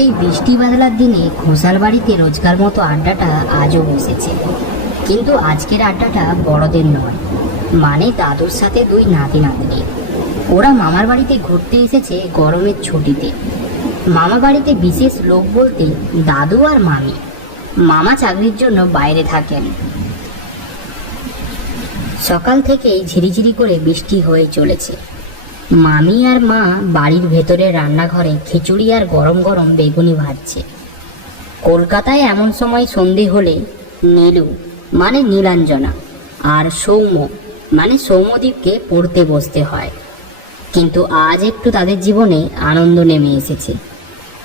এই বৃষ্টি বাদলার দিনে ঘোষাল বাড়িতে রোজকার মতো আড্ডাটা আজও বসেছে, কিন্তু আজকের আড্ডাটা বড়দের নয়, মানে দাদুর সাথে দুই নাতি নাতনি। ওরা মামার বাড়িতে ঘুরতে এসেছে গরমের ছুটিতে। মামা বাড়িতে বিশেষ লোক বলতে দাদু আর মামি। মামা চাকরির জন্য বাইরে থাকেন। সকাল থেকেই ঝিরিঝিরি করে বৃষ্টি হয়ে চলেছে। মামি আর মা বাড়ির ভেতরে রান্নাঘরে খিচুড়ি আর গরম গরম বেগুনি ভাজছে। কলকাতায় এমন সময় সন্ধে হলে নীলু মানে নীলাঞ্জনা আর সৌম্য মানে সৌম্যদীপকে পড়তে বসতে হয়। কিন্তু আজ একটু তাদের জীবনে আনন্দ নেমে এসেছে,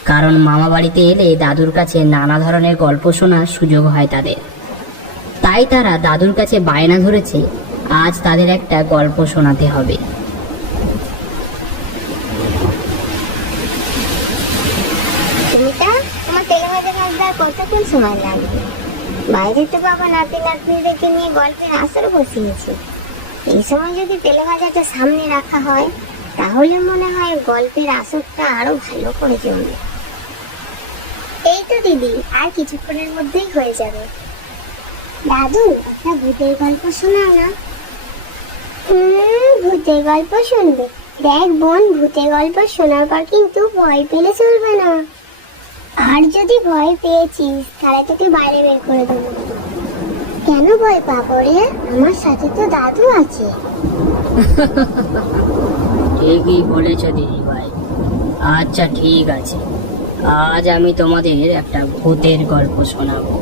কারণ মামা বাড়িতে এলে দাদুর কাছে নানা ধরনের গল্প শোনার সুযোগ হয় তাদের। তাই তারা দাদুর কাছে বায়না ধরেছে আজ তাদের একটা গল্প শোনাতে হবে। তোমার তেলে ভাজা ভাজতে আর কতক্ষণ সময় লাগবে? বাইরে তো বাবা নাতি নাতনিদেরকে নিয়ে গল্পের আসর বসিয়েছে। এই সময় যদি তেলে ভাজাটা সামনে রাখা হয় তাহলে মনে হয় গল্পের আসরটা আরো ভালো করে জমবে। এই তো দিদি, আর কিছুক্ষণের মধ্যেই হয়ে যাবে। দাদু, একটা ভূতের গল্প শোনাও না। ভূতের গল্প শুনবে? দেখ বোন, ভূতের গল্প শোনার পর কিন্তু ভয় পেলে চলবে না। আর যদি ভয় পেয়েছিস তাহলে তোকে বাইরে বের করে দেবো। কেন ভয় পাবো রে? আমার সাথে তো দাদু আছে। ঠিকই বলেছ দিদি ভাই। আচ্ছা ঠিক আছে, আজ আমি তোমাদের একটা ভূতের গল্প শোনাবো।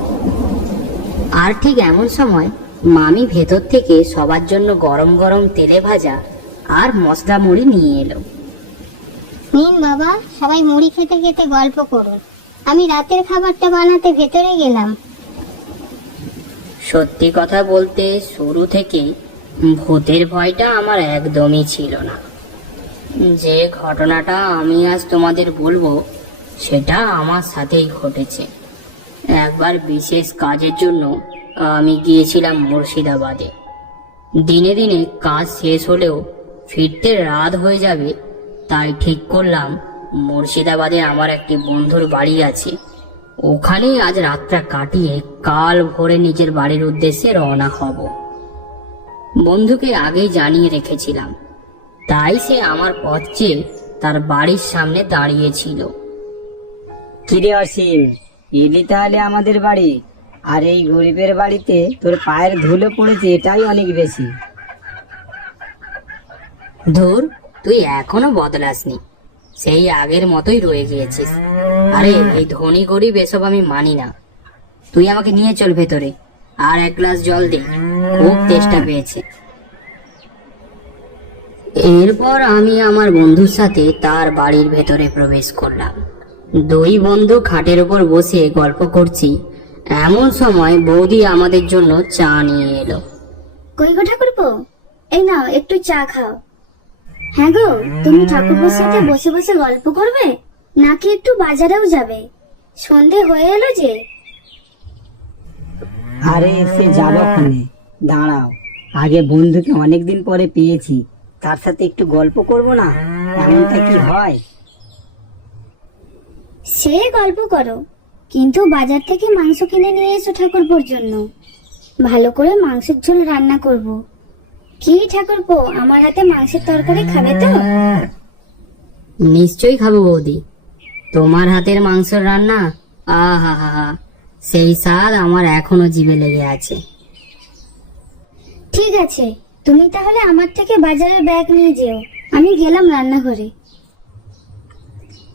আর ঠিক এমন সময় মামি ভেতর থেকে সবার জন্য গরম গরম তেলে ভাজা আর মশলা মুড়ি নিয়ে এলো। নিন বাবা, সবাই মুড়ি খেতে খেতে গল্প করুন। আমি রাতের খাবারটা বানাতে ভেতরে গেলাম। সত্যি কথা বলতে শুরু থেকে ভূতের ভয়টা আমার একদমই ছিল না। যে ঘটনাটা আমি আজ তোমাদের বলবো সেটা আমার সাথেই ঘটেছে। একবার বিশেষ কাজের জন্য আমি গিয়েছিলাম মুর্শিদাবাদে। দিনে দিনে কাজ শেষ হলেও ফিরতে রাত হয়ে যাবে, তাই ঠিক করলাম মুর্শিদাবাদে আমার একটি বন্ধুর বাড়ি আছে, ওখানেই আজ রাতটা কাটিয়ে কাল ভোরে নিজের বাড়ির উদ্দেশ্যে রওনা হব। বন্ধুকে আগেই জানিয়ে রেখেছিলাম, তাই সে আমার পথ চেয়ে তার বাড়ির সামনে দাঁড়িয়েছিল। কিরে অসীম, এলি তাহলে আমাদের বাড়ি? আর এই গরিবের বাড়িতে তোর পায়ের ধুলো পড়েছে, এটাই অনেক বেশি। ধুর, তুই এখনো বদলাসনি, সেই আগের মতোই রয়ে গিয়েছিস। আরে এই ধনী গরিব এসব আমি মানি না। তুই আমাকে নিয়ে চল ভেতরে, আর এক গ্লাস জল দে, খুব তেষ্টা পেয়েছে। এরপর আমি আমার বন্ধুর সাথে তার বাড়ির ভেতরে প্রবেশ করলাম। দুই বন্ধু খাটের উপর বসে গল্প করছি, এমন সময় বৌদি আমাদের জন্য চা নিয়ে এলো। কই গো ঠাকুরপো, এই নাও একটু চা খাও। হ্যাঁ গো, তুমি ঠাকুরপোর সাথে বসে বসে গল্প করবে নাকি একটু বাজারেও যাবে? সন্ধে হয়ে এলো যে। আরে সে যাবো ক্ষণে, দাঁড়াও। আগে বন্ধুকে অনেকদিন পরে পেয়েছি, তার সাথে একটু গল্প করব না? এমনটা কি হয়? সে গল্প করো, কিন্তু বাজার থেকে মাংস কিনে নিয়ে এসো ঠাকুরপোর জন্য। ভালো করে মাংসের ঝোল রান্না করব। কি ঠাকুরপো, আমার হাতে মাংসের তরকারি খাবে তো? নিশ্চয়ই খাবো বৌদি, তোমার হাতের মাংসের রান্না, আহা হা হা, সেই স্বাদ আমার এখনো জিভে লেগে আছে। ঠিক আছে, তুমি তাহলে আমার থেকে বাজারের ব্যাগ নিয়ে যেও, আমি গেলাম রান্নাঘরে।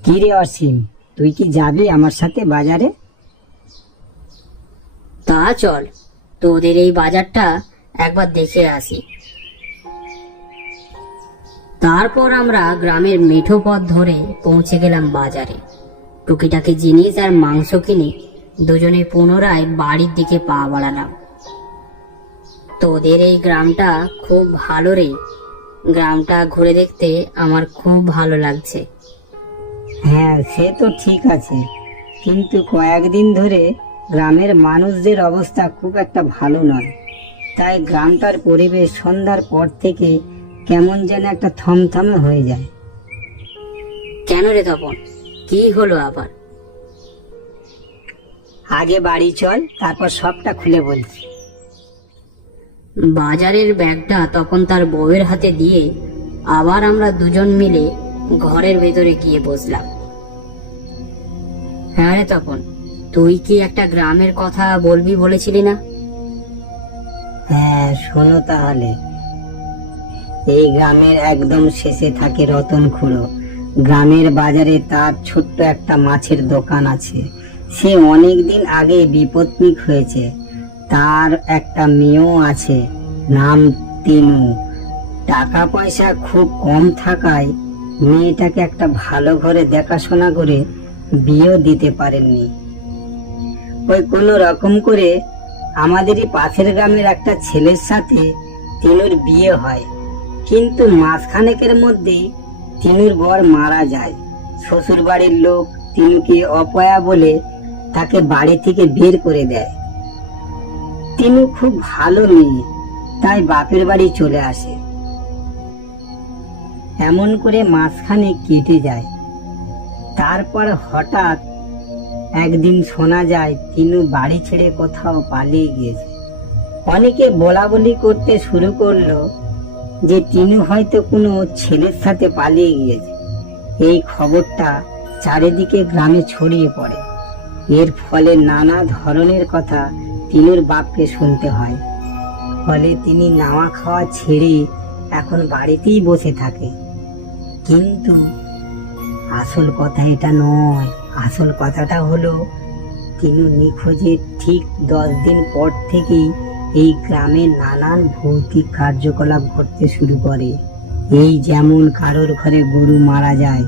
কিরে অসীম, তুই কি যাবি আমার সাথে বাজারে? তা চল, তোদের এই বাজারটা একবার দেখে আসি। তারপর আমরা গ্রামের মেঠো পথ ধরে পৌঁছে গেলাম বাজারে। টুকিটাকি জিনিস আর মাংস কিনে দুজনে পুনরায় বাড়ির দিকে পা বাড়ালাম। তোদের এই গ্রামটা খুব ভালো রে, গ্রামটা ঘুরে দেখতে আমার খুব ভালো লাগছে। হ্যাঁ, সে তো ঠিক আছে, কিন্তু কয়েকদিন ধরে গ্রামের মানুষদের অবস্থা খুব একটা ভালো নয়। তাই গ্রামটার পরিবেশ সন্ধ্যার পর থেকে কেমন যেন একটা থমথমে হয়ে যায়। কেন রে তপন, কি হলো আবার? আগে বাড়ি চল, তারপর সবটা খুলে বলছি। বাজারের ব্যাগটা তখন তার বউয়ের হাতে দিয়ে আবার আমরা দুজন মিলে ঘরের ভেতরে গিয়ে বসলাম। হ্যাঁ রে, তখন তুই কি একটা গ্রামের কথা বলবি বলেছিলি না? হ্যাঁ, শোনো তাহলে। এই গ্রামের একদম শেষে থাকে রতন খুড়ো। গ্রামের বাজারে তার ছোট্ট একটা মাছের দোকান আছে। সে অনেক দিন আগে বিপত্নিক হয়েছে। তার একটা মেয়েও আছে, নাম তিনু। টাকা পয়সা খুব কম থাকায় মেয়েটাকে একটা ভালো ঘরে দেখাশোনা করে বিয়েও দিতে পারেননি। ওই কোনো রকম করে আমাদেরই পাশের গ্রামের একটা ছেলের সাথে তিনুর বিয়ে হয়, কিন্তু মাসখানেকের মধ্যেই তিনুর বর মারা যায়। শ্বশুর বাড়ির লোক তিনুকে অপয়া বলে তাকে বাড়ি থেকে বের করে দেয়। তিনু খুব ভালো মেয়ে, তাই বাপের বাড়ি চলে আসে। এমন করে মাসখানে কেটে যায়। তারপর হঠাৎ একদিন শোনা যায় তিনু বাড়ি ছেড়ে কোথাও পালিয়ে গিয়েছে। অনেকে বলা বলি করতে শুরু করলো যে তিনু হয়তো কোনো ছেলের সাথে পালিয়ে গিয়েছে। এই খবরটা চারিদিকে গ্রামে ছড়িয়ে পড়ে। এর ফলে নানা ধরনের কথা তিনুর বাপকে শুনতে হয়। ফলে তিনি নাওয়া খাওয়া ছেড়ে এখন বাড়িতেই বসে থাকে। কিন্তু আসল কথা এটা নয়। আসল কথাটা হলো তিনু নিখোঁজের ঠিক 10 দিন পর থেকেই এই গ্রামে নানান ভৌতিক কার্যকলাপ ঘটতে শুরু করে। এই যেমন কারোর ঘরে গরু মারা যায়,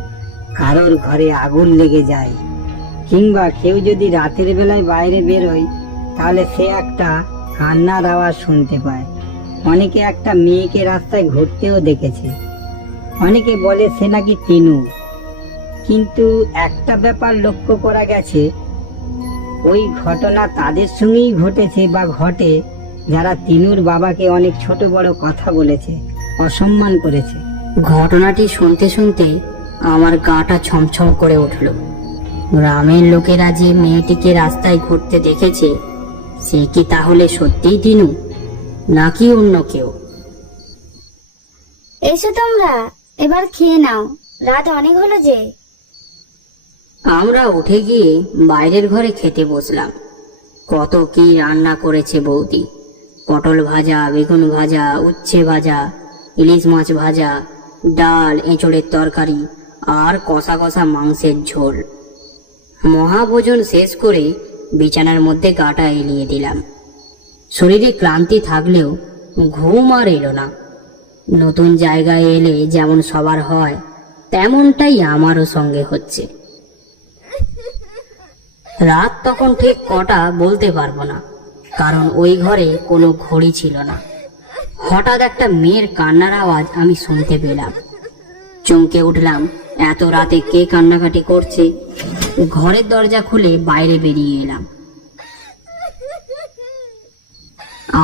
কারোর ঘরে আগুন লেগে যায়, কিংবা কেউ যদি রাতের বেলায় বাইরে বেরোয় তাহলে সে একটা কান্নার আওয়াজ শুনতে পায়। অনেকে একটা মেয়েকে রাস্তায় ঘুরতেও দেখেছে। অনেকে বলে সে নাকি তিনু। কিন্তু একটা ব্যাপার লক্ষ্য করা গেছে, ওই ঘটনা তাদের সঙ্গেই ঘটেছে বা ঘটে যারা তিনুর বাবাকে অনেক ছোট বড় কথা বলেছে, অসম্মান করেছে। ঘটনাটি শুনতে শুনতে আমার গাটা ছমছম করে উঠল। গ্রামের লোকেরা যে মেয়েটিকে রাস্তায় ঘুরতে দেখেছে, সে কি তাহলে সত্যিই তিনু, নাকি অন্য কেউ? এসো তোমরা, এবার খেয়ে নাও, রাত অনেক হলো যে। আমরা উঠে গিয়ে বাইরের ঘরে খেতে বসলাম। কত কি রান্না করেছে বৌদি! পটল ভাজা, বেগুন ভাজা, উচ্ছে ভাজা, ইলিশ মাছ ভাজা, ডাল, এঁচড়ের তরকারি আর কষা কষা মাংসের ঝোল। মহাভোজন শেষ করে বিছানার মধ্যে গাটা এলিয়ে দিলাম। শরীরে ক্লান্তি থাকলেও ঘুম আর এলো না। নতুন জায়গায় এলে যেমন সবার হয়, তেমনটাই আমারও সঙ্গে হচ্ছে। রাত তখন ঠিক কটা বলতে পারবো না, কারণ ওই ঘরে কোনো ঘড়ি ছিল না। হঠাৎ একটা মেয়ের কান্নার আওয়াজ আমি শুনতে পেলাম। চমকে উঠলাম, এত রাতে কে কান্নাকাটি করছে। ঘরের দরজা খুলে বাইরে বেরিয়ে এলাম।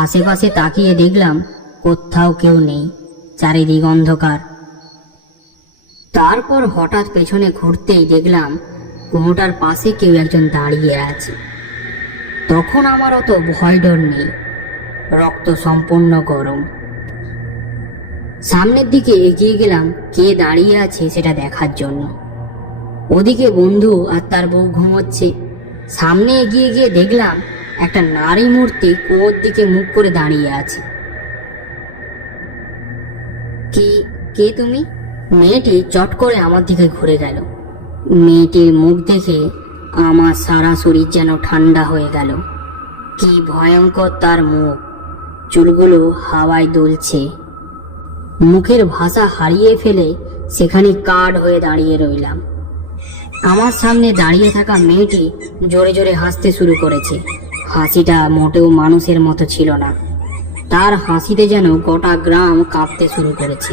আশেপাশে তাকিয়ে দেখলাম কোথাও কেউ নেই, চারিদিক অন্ধকার। তারপর হঠাৎ পেছনে ঘুরতেই দেখলাম কুয়োটার পাশে কেউ একজন দাঁড়িয়ে আছে। তখন আমার অত ভয় ডর নেই, রক্ত সম্পূর্ণ গরম। সামনের দিকে এগিয়ে গেলাম কে দাঁড়িয়ে আছে সেটা দেখার জন্য। ওদিকে বন্ধু আর তার বউ ঘুমোচ্ছে। সামনে এগিয়ে গিয়ে দেখলাম একটা নারী মূর্তি কুয়োর দিকে মুখ করে দাঁড়িয়ে আছে। কে তুমি? মেয়েটি চট করে আমার দিকে ঘুরে গেল। মেয়েটির মুখ দেখে আমার সারা শরীর যেন ঠান্ডা হয়ে গেল। কি ভয়ঙ্কর তার মুখ! চুলগুলো হাওয়ায় দুলছে। মুখের ভাষা হারিয়ে ফেলে সেখানে কাঠ হয়ে দাঁড়িয়ে রইলাম। আমার সামনে দাঁড়িয়ে থাকা মেয়েটি জোরে জোরে হাসতে শুরু করেছে। হাসিটা মোটেও মানুষের মতো ছিল না। তার হাসিতে যেন গোটা গ্রাম কাঁপতে শুরু করেছে।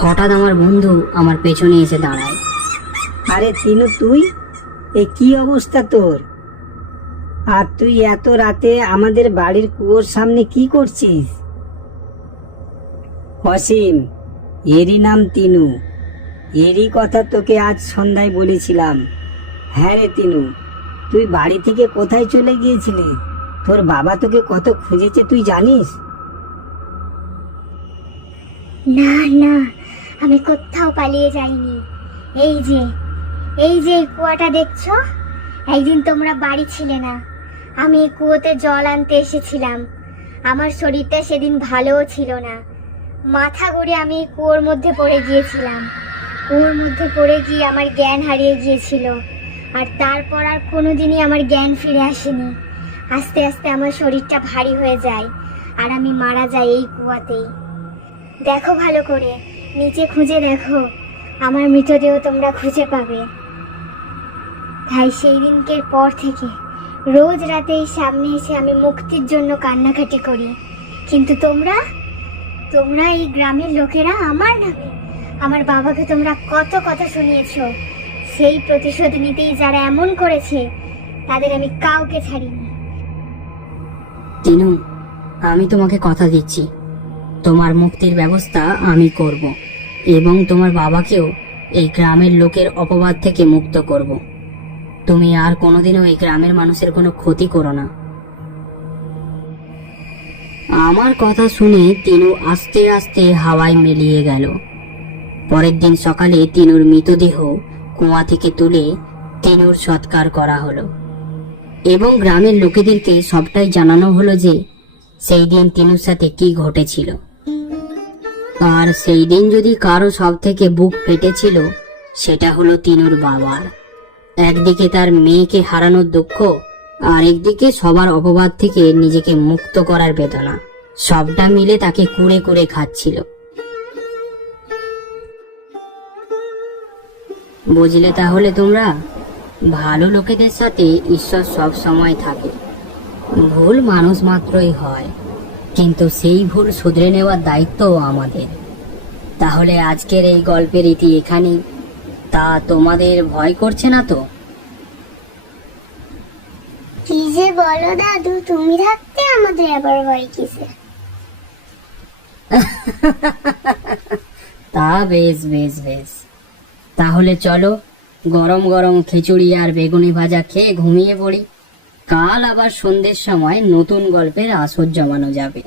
হঠাৎ আমার বন্ধু আমার পেছনে এসে দাঁড়ায়। আরে তিনু, তুই? এ কি অবস্থা তোর? আর তুই এত রাতে আমাদের বাড়ির কুয়োর সামনে কি করছিস? অসীম, এরই নাম তিনু। এরই কথা তোকে আজ সন্ধ্যায় বলেছিলাম। হ্যাঁ রে তিনু, তুই বাড়ি থেকে কোথায় চলে গিয়েছিলি? তোর বাবা তোকে কত খুঁজেছে তুই জানিস? না না, আমি কোথাও পালিয়ে যাইনি। এই যে এই কুয়াটা দেখছো, একদিন তোমরা বাড়ি ছিলে না, আমি এই কুয়োতে জল আনতে এসেছিলাম। আমার শরীরটা সেদিন ভালোও ছিল না, মাথা ঘুরে আমি এই কুয়োর মধ্যে পড়ে গিয়েছিলাম। কুয়োর মধ্যে পড়ে গিয়ে আমার জ্ঞান হারিয়ে গিয়েছিল, আর তারপর আর কোনোদিনই আমার জ্ঞান ফিরে আসেনি। আস্তে আস্তে আমার শরীরটা ভারী হয়ে যায়, আর আমি মারা যাই এই কুয়াতেই। দেখো ভালো করে, নিচে খুঁজে দেখো, আমার মৃতদেহ তোমরা খুঁজে পাবে। তাই সেই দিনকের পর থেকে রোজ রাতে এই সামনে এসে আমি মুক্তির জন্য কান্নাকাটি করি। কিন্তু তোমরা এই গ্রামের লোকেরা আমার নামে আমার বাবাকে তোমরা কত কথা শুনিয়েছো। সেই প্রতিশোধ নিতেই যারা এমন করেছে তাদের আমি কাউকে ছাড়িনি। তিনু, আমি তোমাকে কথা দিচ্ছি, তোমার মুক্তির ব্যবস্থা আমি করব, এবং তোমার বাবাকেও এই গ্রামের লোকের অপবাদ থেকে মুক্ত করব। তুমি আর কোনোদিনও এই গ্রামের মানুষের কোনো ক্ষতি করো না। আমার কথা শুনে তিনু আস্তে আস্তে হাওয়ায় মিলিয়ে গেল। পরের দিন সকালে তিনুর মৃতদেহ কুয়া থেকে তুলে তিনুর সৎকার করা হলো, এবং গ্রামের লোকেদেরকে সবটাই জানানো হলো যে সেই দিন তিনুর সাথে কি ঘটেছিল। আর সেই দিন যদি কারো সব থেকে বুক ফেটেছিল, সেটা হলো তিনুর বাবার। একদিকে তার মেয়েকে হারানোর দুঃখ, আর একদিকে সবার অপবাদ থেকে নিজেকে মুক্ত করার বেদনা, সবটা মিলে তাকে কুড়ে কুড়ে খাচ্ছিল। বুঝলে তাহলে তোমরা, ভালো লোকেদের সাথে ঈশ্বর সব সময় থাকে। ভুল মানুষ মাত্রই হয়, কিন্তু সেই ভুল শুধরে নেওয়ার দায়িত্বও আমাদের। তাহলে আজকের এই গল্পের ইতি এখানেই। তা তোমাদের ভয় করছে না তো? কি যে বলো দাদু, তুমি থাকতে আমাদের আবার ভয় কিসে? তা বেশ বেশ বেশ, তাহলে চলো গরম গরম খিচুড়ি আর বেগুনি ভাজা খেয়ে ঘুমিয়ে পড়ি। কাল আবার সন্ধ্যের সময় নতুন গল্পের আসর জমানো যাবে।